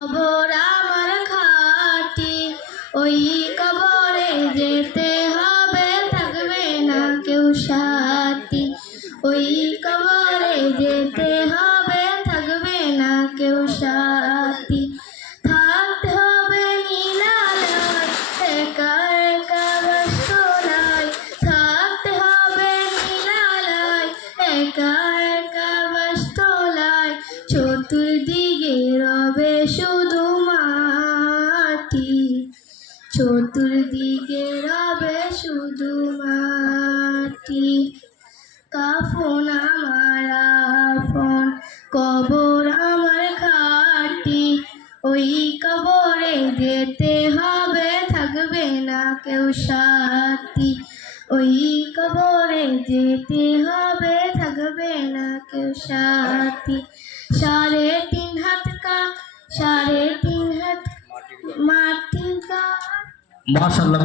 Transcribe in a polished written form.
কবর আমার খাটি, ওই কবরে যেতে হবে, থাকবে না কেউ সাথী। ওই কবরে যেতে হবে, থাকবে না কেউ সাথী। থাকতে হবে নীলালয়, একা একা বাসনায়। থাকতে হবে নীলালয়, একা একা বাসনায়। চতুর্দিকে রবে শুধু মাটি, চতুর্দিকে রবে শুধু মাটি। কাফন আমার আপন, কবর আমার খাটি, ওই কবরে যেতে হবে, থাকবে না কেউ সাথী। ওই কবরে যেতে হবে, থাকবে না কেউ সাথী। 3.5 হাত কা 3.5 হাত মাটি কা। মাশাআল্লাহ।